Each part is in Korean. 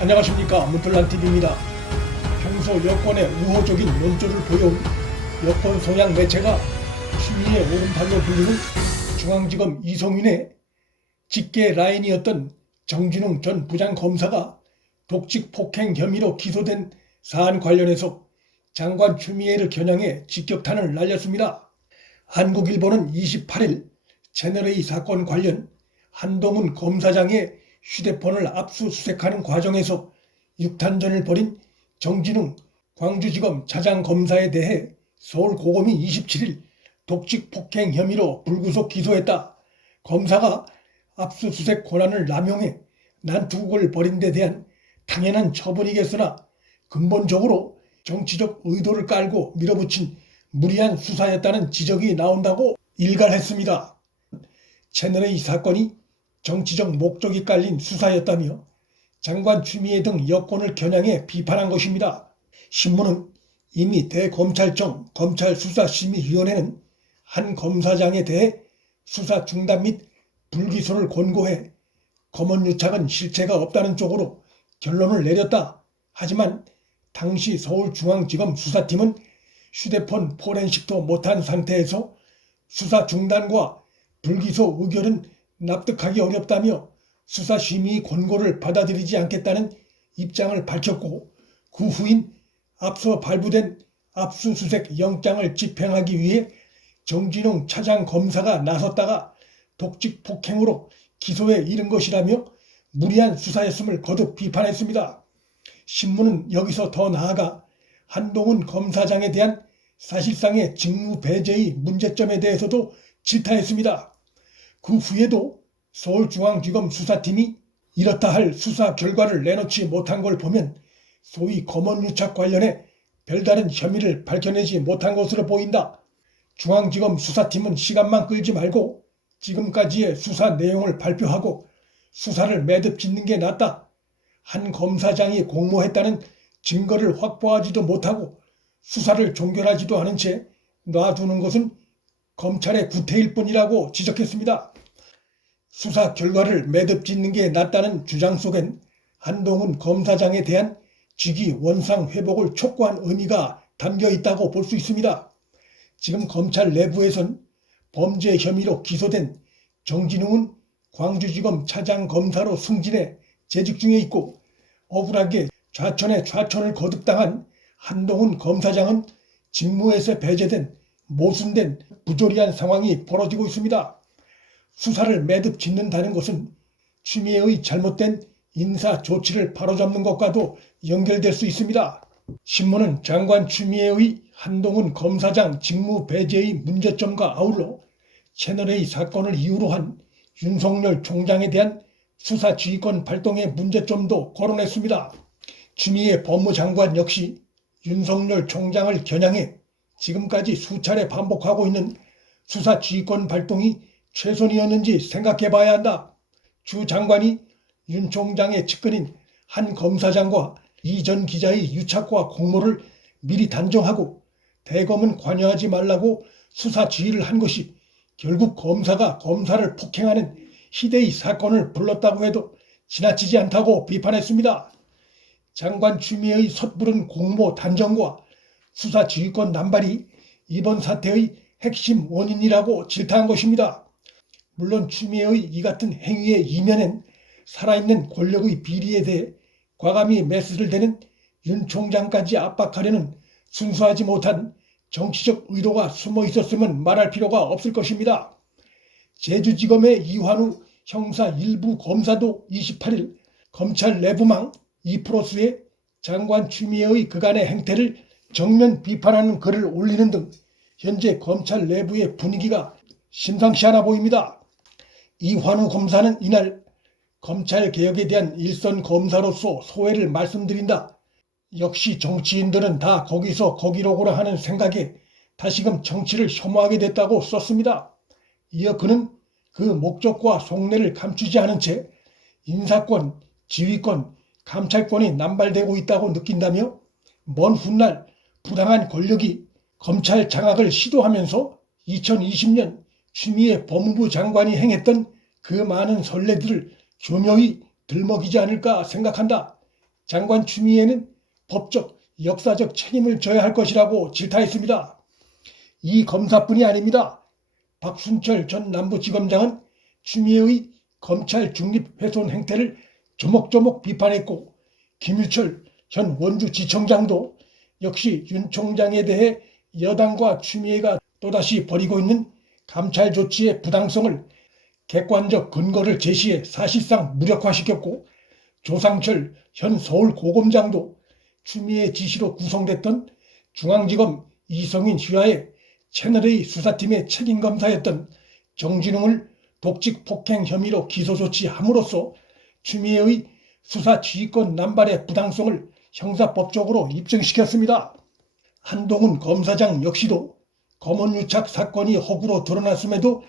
안녕하십니까, 문틀란TV입니다. 평소 여권의 우호적인 논조를 보여온 여권 성향 매체가 추미애 오른팔로 불리는 중앙지검 이송윤의 직계 라인이었던 정진웅 전 부장검사가 독직 폭행 혐의로 기소된 사안 관련해서 장관 추미애를 겨냥해 직격탄을 날렸습니다. 한국일보는 28일 채널A 사건 관련 한동훈 검사장의 휴대폰을 압수수색하는 과정에서 육탄전을 벌인 정진웅 광주지검 차장검사에 대해 서울고검이 27일 독직 폭행 혐의로 불구속 기소했다. 검사가 압수수색 권한을 남용해 난투극을 벌인 데 대한 당연한 처분이겠으나 근본적으로 정치적 의도를 깔고 밀어붙인 무리한 수사였다는 지적이 나온다고 일갈했습니다. 채널A 사건이 정치적 목적이 깔린 수사였다며 장관 추미애 등 여권을 겨냥해 비판한 것입니다. 신문은 이미 대검찰청 검찰수사심의위원회는 한 검사장에 대해 수사 중단 및 불기소를 권고해 검언유착은 실체가 없다는 쪽으로 결론을 내렸다. 하지만 당시 서울중앙지검 수사팀은 휴대폰 포렌식도 못한 상태에서 수사 중단과 불기소 의결은 납득하기 어렵다며 수사심의 권고를 받아들이지 않겠다는 입장을 밝혔고, 그 후인 앞서 발부된 압수수색 영장을 집행하기 위해 정진웅 차장검사가 나섰다가 독직 폭행으로 기소에 이른 것이라며 무리한 수사였음을 거듭 비판했습니다. 신문은 여기서 더 나아가 한동훈 검사장에 대한 사실상의 직무 배제의 문제점에 대해서도 질타했습니다. 그 후에도 서울중앙지검 수사팀이 이렇다 할 수사 결과를 내놓지 못한 걸 보면 소위 검언유착 관련해 별다른 혐의를 밝혀내지 못한 것으로 보인다. 중앙지검 수사팀은 시간만 끌지 말고 지금까지의 수사 내용을 발표하고 수사를 매듭 짓는 게 낫다. 한 검사장이 공모했다는 증거를 확보하지도 못하고 수사를 종결하지도 않은 채 놔두는 것은 검찰의 구태일 뿐이라고 지적했습니다. 수사 결과를 매듭 짓는 게 낫다는 주장 속엔 한동훈 검사장에 대한 직위 원상 회복을 촉구한 의미가 담겨 있다고 볼 수 있습니다. 지금 검찰 내부에선 범죄 혐의로 기소된 정진웅은 광주지검 차장검사로 승진해 재직 중에 있고, 억울하게 좌천에 좌천을 거듭당한 한동훈 검사장은 직무에서 배제된 모순된 부조리한 상황이 벌어지고 있습니다. 수사를 매듭 짓는다는 것은 추미애의 잘못된 인사 조치를 바로잡는 것과도 연결될 수 있습니다. 신문은 장관 추미애의 한동훈 검사장 직무 배제의 문제점과 아울러 채널A 사건을 이유로 한 윤석열 총장에 대한 수사 지휘권 발동의 문제점도 거론했습니다. 추미애 법무장관 역시 윤석열 총장을 겨냥해 지금까지 수차례 반복하고 있는 수사 지휘권 발동이 최선이었는지 생각해 봐야 한다. 주 장관이 윤 총장의 측근인 한 검사장과 이 전 기자의 유착과 공모를 미리 단정하고 대검은 관여하지 말라고 수사 지휘를 한 것이 결국 검사가 검사를 폭행하는 희대의 사건을 불렀다고 해도 지나치지 않다고 비판했습니다. 장관 추미애의 섣부른 공모 단정과 수사 지휘권 남발이 이번 사태의 핵심 원인이라고 질타한 것입니다. 물론 추미애의 이 같은 행위의 이면엔 살아있는 권력의 비리에 대해 과감히 메스를 대는 윤 총장까지 압박하려는 순수하지 못한 정치적 의도가 숨어 있었음은 말할 필요가 없을 것입니다. 제주지검의 이환우 형사 1부 검사도 28일 검찰 내부망 2+에 장관 추미애의 그간의 행태를 정면 비판하는 글을 올리는 등 현재 검찰 내부의 분위기가 심상치 않아 보입니다. 이환우 검사는 이날 검찰개혁에 대한 일선 검사로서 소회를 말씀드린다. 역시 정치인들은 다 거기서 거기로구나 하는 생각에 다시금 정치를 혐오하게 됐다고 썼습니다. 이어 그는 그 목적과 속내를 감추지 않은 채 인사권, 지휘권, 감찰권이 남발되고 있다고 느낀다며 먼 훗날 부당한 권력이 검찰 장악을 시도하면서 2020년 추미애 법무부 장관이 행했던 그 많은 선례들을 교묘히 들먹이지 않을까 생각한다. 장관 추미애는 법적, 역사적 책임을 져야 할 것이라고 질타했습니다. 이 검사뿐이 아닙니다. 박순철 전 남부지검장은 추미애의 검찰 중립 훼손 행태를 조목조목 비판했고, 김유철 전 원주지청장도 역시 윤 총장에 대해 여당과 추미애가 또다시 벌이고 있는 감찰 조치의 부당성을 객관적 근거를 제시해 사실상 무력화시켰고, 조상철 현 서울고검장도 추미애 지시로 구성됐던 중앙지검 이성인 휘하의 채널A 수사팀의 책임검사였던 정진웅을 독직 폭행 혐의로 기소 조치함으로써 추미애의 수사 지휘권 남발의 부당성을 형사법적으로 입증시켰습니다. 한동훈 검사장 역시도 검언유착 사건이 허구로 드러났음에도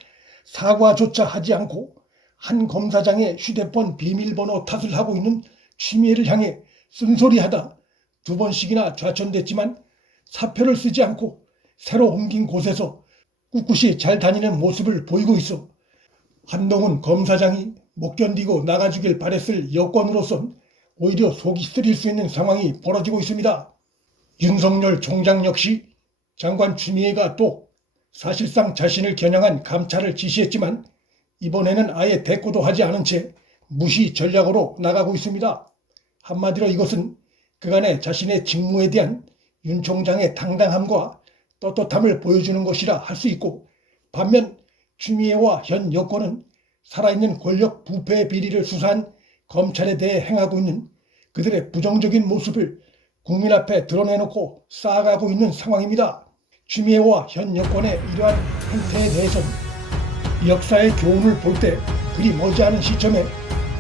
사과조차 하지 않고 한 검사장의 휴대폰 비밀번호 탓을 하고 있는 추미애를 향해 쓴소리하다 2번씩이나 좌천됐지만 사표를 쓰지 않고 새로 옮긴 곳에서 꿋꿋이 잘 다니는 모습을 보이고 있어 한동훈 검사장이 못 견디고 나가주길 바랬을 여권으로선 오히려 속이 쓰릴 수 있는 상황이 벌어지고 있습니다. 윤석열 총장 역시 장관 추미애가 또 사실상 자신을 겨냥한 감찰을 지시했지만 이번에는 아예 대꾸도 하지 않은 채 무시 전략으로 나가고 있습니다. 한마디로 이것은 그간의 자신의 직무에 대한 윤 총장의 당당함과 떳떳함을 보여주는 것이라 할 수 있고, 반면 추미애와 현 여권은 살아있는 권력 부패 비리를 수사한 검찰에 대해 행하고 있는 그들의 부정적인 모습을 국민 앞에 드러내놓고 쌓아가고 있는 상황입니다. 추미애와 현 여권의 이러한 행태에 대해서는 역사의 교훈을 볼 때 그리 머지않은 시점에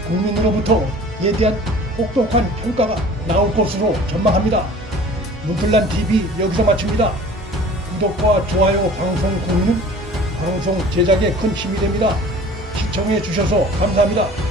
국민으로부터 이에 대한 혹독한 평가가 나올 것으로 전망합니다. 문플란TV 여기서 마칩니다. 구독과 좋아요, 방송 공유는 방송 제작에 큰 힘이 됩니다. 시청해 주셔서 감사합니다.